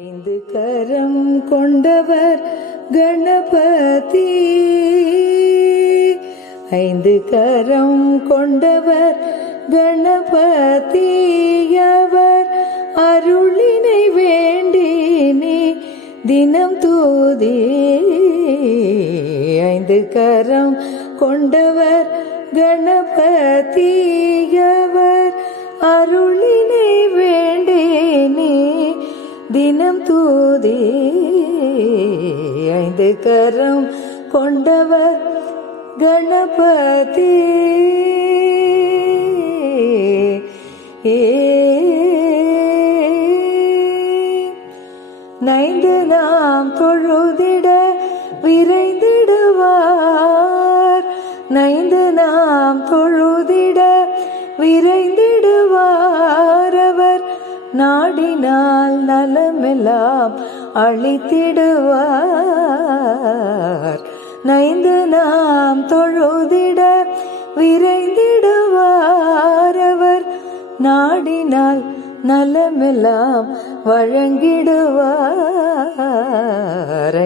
ஐந்து கரம் கொண்டவர் கணபதி, ஐந்து கரம் கொண்டவர் கணபதி, அவர் அருளினை வேண்டி நீ தினம் தூதி. ஐந்து கரம் கொண்டவர் கணபதி, அவர் அருளினை வேண்டி நீ தினம் தூதி. ஐந்து கரம் கொண்டவர் கணபதி. நைந்து நாம் தொழுதிட விரைந்திடுவார், நைந்து நாம் தொழுதிட விரைந்திடுவார், அவர் நாடினால் நலமெல்லாம் அளித்திடுவார். நைந்து நாம் தொழுதிட விரைந்திடுவார், அவர் நாடினால் நலமெல்லாம் வழங்கிடுவார்.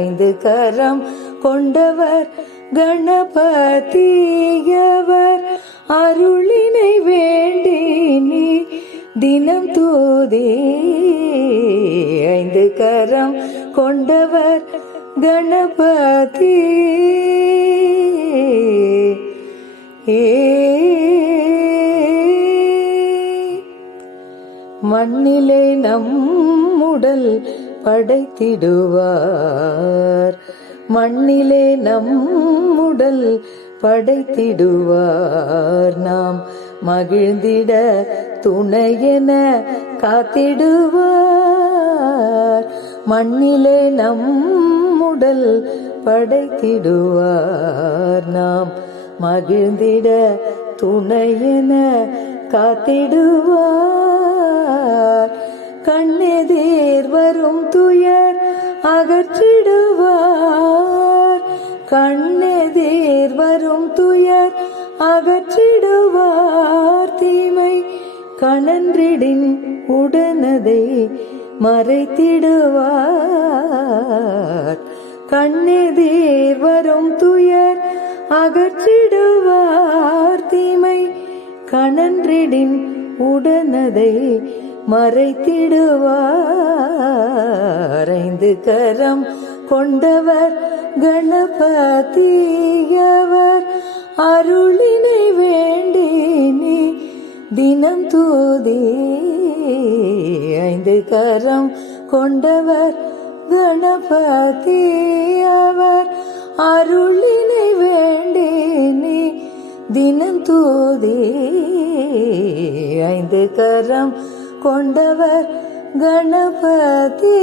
ஐந்து கரம் கொண்டவர் கணபதி, அவர் அருளினை வேண்டி நீ தினம் தூதி. ஐந்து கரம் கொண்டவர் கணபதி. மண்ணிலே நம் உடல் படைத்திடுவார், மண்ணிலே நம் உடல் படைத்திடுவார், நாம் மகிழ்ந்திட துணையென காத்திடுவார். மண்ணிலே நம் உடல் படைத்திடுவார், நாம் மகிழ்ந்திட துணையென காத்திடுவார். கண்ணெதிர் வரும் துயர் அகற்றிடுவார், கண்ணெதிர் வரும் துயர் அகற்றிடுவார். தீமை கணன்றிடின் உடனதை மறைத்திடுவார். கண்ணெதிர் வரும் துயர் அகற்றிடுவார், தீமை கணன்றிடின் உடனதை மறைத்திடுவார். ஐந்து கரம் கொண்டவர் கணபதி, அவர் அருளினை வேண்டி நீ தினம் தூதி. ஐந்து கரம் கொண்டவர் கணபதி, அவர் அருளினை வேண்டி நீ தினம் தூதி. ஐந்து கரம் கொண்டவர் கணபதி.